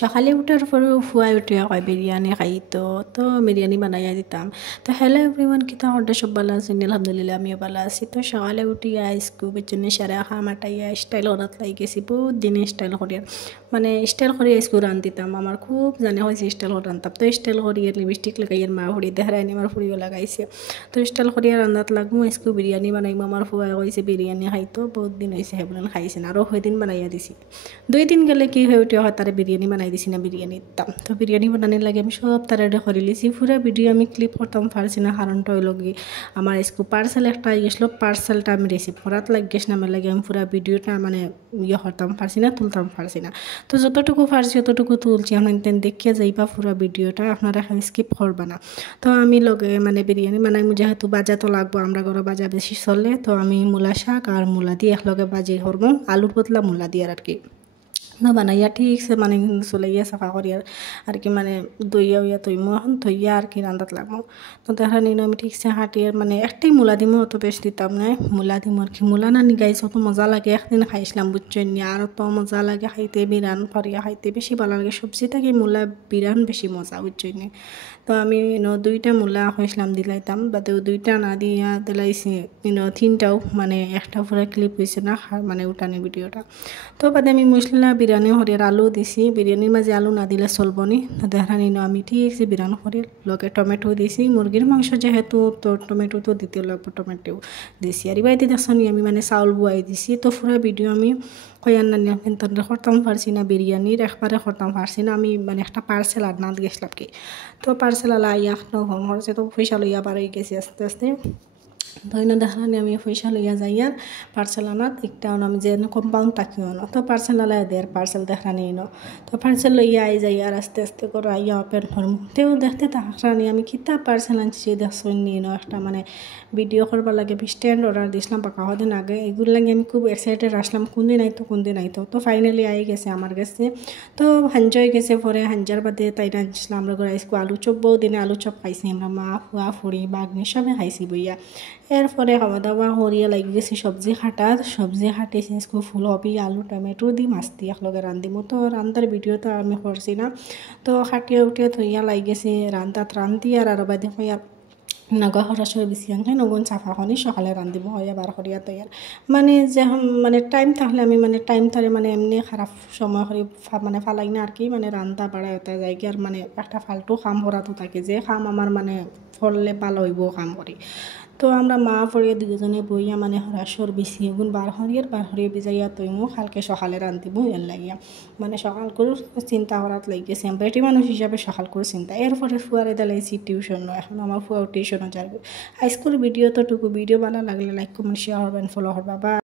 সকালে উঠার পরে ফুয়াই উঠে হয় বিরিয়ানি খাইতো তো বিরিয়ানি বানাইয়া দিতাম তো হ্যালো এভরিওয়ান কিতা হরদে সব ভালো আছেন আলহামদুলিল্লাহ আমিও ভালো আছি তো সকালে উঠিয়া স্কুল জন্য সারা মাটাইয়া স্টাইল করাত লাগি গেছি বহুত দিনে স্টাইল করিয়া মানে স্টাইল করিয়া স্কুল রান দিতাম আমার খুব জানে হয়েছে স্টাইল করে রান্তাম তো স্টাইল করিয়া লিপস্টিক লাগাইয়ার মা ফুড়ি দেখারাইনি আমার ফুড়িও লাগাইছে তো স্টাইল করিয়া রান্নাত লাগবো স্কুল বিরিয়ানি বানাইবো আমার ফুয়া কইছে বিরিয়ানি খাইতো বহুত দিন হয়েছে হেবলেন খাইছেন আরও হয়দিন বানাইয়া দিছি 2 দিন গেলে কি হয়ে উঠে হয় তারা বিরিয়ানি বানাই দিছি না বিরিয়ানি দিতাম তো বিরিয়ানি বানানোর লাগে আমি সব তারা রেডি করে লিছি পুরো ভিডিও আমি ক্লিপ করতাম পারছি না কারণটা হইল কি আমার স্কুল পার্সেল একটা গেছিলো পার্সেলটা আমি রিসিভ করাত লাগিয়েছি না আমার লাগে আমি পুরো ভিডিওটা মানে করতাম পারছি না তুলতাম পারছি না তো যতটুকু পারছি ততটুকু তুলছি আপনার দেখিয়ে যাইবা পুরো ভিডিওটা আপনারা স্কিপ করবা না তো আমি লগে মানে বিরিয়ানি বানাই যেহেতু বাজা তো লাগবো আমরা ঘরে বাজা বেশি চলে তো আমি মূলা শাক আর মূলা দিয়ে একলগে বাজি করবো আলুর বদলা মূলা দিয়ে আর কি না বানাইয়া ঠিকছে মানে চলাইয়া চাফা করি আর কি মানে দইয়া উইয়া তৈমো এখন ধইয়া আর কি রান্দাত লাগবো তো দেখা নিন আমি ঠিকছে হাঁটিয়ে মানে একটাই মূলা দিমো অত বেশ দিতাম না মূলা দিমো আর কি মূলা না নিগাইছে অত মজা লাগে একদিন খাইছিলাম বুঝছেন আর অত মজা লাগে খাইতে বিরান করিয়া খাইতে বেশি ভালো লাগে সবজি থেকে মূলা বিরান বেশি মজা বুঝছেন তো আমি 2টা মূলা খাইছিলাম দিলাইতাম বাদেও 2টা না দিয়া দিলাইছি 3টাও মানে একটা পুরো ক্লিপ হয়েছে না মানে উঠানি ভিডিওটা তো বাদে আমি মশলা বিরিয়ানি হরিয়ার আলু দিছি বিরিয়ানির মাঝে আলু না দিলে চলব নি তো দেখা নিন আমি ঠিক বিরিয়ানি হরিয়ার লগে টমেটো দিছি মুরগির মাংস যেহেতু তো টমেটো তো দিতে লাগবে টমেটো দিছি আর এবার দেখছি আমি মানে চাউল বুয়াই দিছি তো পুরো ভিডিও আমি কয়ার না কিন্তু করতাম পারছি না বিরিয়ানির একবারে করতাম পারছি না আমি মানে একটা পার্সেল আর না গেছিলাম কি তো পার্সেল আলা ইয়া ফোন করছে তো পয়সা লইয়া বার হয়ে গেছি আস্তে আস্তে ধইনা দেখানি আমি পয়সা লইয়া যাই আর পার্সেল আনাত একটা আমি যে কম্পাউন্ড থাকিও না তো পার্সেল আলা দের পার্সেল দেখানি ন তো পার্সেল লইয়া আই যাই আর আস্তে আস্তে করে আইয়া ওপেন করম তেও দেখতে তাহানি আমি কিতা পার্সেল আনছি দেখছই নি ন একটা মানে ভিডিও করবার লাগে স্ট্যান্ড অর্ডার দিছিলাম পাকা দিন আগে এগুলো লাগে আমি খুব এক্সাইটেড আসলাম কোন দিন আইতো তো ফাইনালি আই গেছে আমার কাছে তো হাঞ্জয় গেছে পরে হাঞ্জার বাদে তাই আনছিলাম আমরা ঘরে আইসকো আলু চপ বউ দিনে আলু চপ খাইছি আমরা মা ফুয়া ফুড়ি বাগনি সবে খাইছি বইয়া এরপরে খাওয়া দাওয়া করিয়া লাগি গেছি সবজি খাটিয়েছি স্কুল ফুলকপি আলু টমেটো দি মাছ দিয়ে একলগে রান্ধিমো তো রান্ধার ভিডিও তো আমি করছি না তো খাটিয়ে উঠিয়ে থইয়া লাগি গেছি রান্ধি আর বাদে হইয়া নগা সরাসরি বেশি আনখাই নগুন চাফাখনি সকালে রান্ধিব হইয়া বার করিয়া তৈয়ার মানে যে মানে টাইম থাকলে আমি মানে টাইম থাকলে মানে এমনি খারাপ সময় করি মানে ফালাই না আর কি মানে রান্না বাড়া এটা যায় কি আর মানে একটা ফালতু কাম করাতো থাকে যে কাম আমার মানে ফললে ভালো হইব কাম করি তো আমরা মা পড়িয়া দুজনে বইয়া মানে হরাসর বেশি গুণ বার হরিয়ে বিজাইয়া তৈমু কালকে সকালে রান্ধিব এর লাগিয়া মানে সকাল করে চিন্তা করাত লাগিয়েছে বেটি মানুষ হিসাবে সকাল করে চিন্তা এরপরে ফুয়ারে দিলাইছি টিউশন এখন আমার ফুয়াও টিউশনও যাবে হাইস্কুল ভিডিও তো টুকু ভিডিও ভালো লাগলে লাইক কমেন্ট শেয়ার করবেন ফলো করবা বা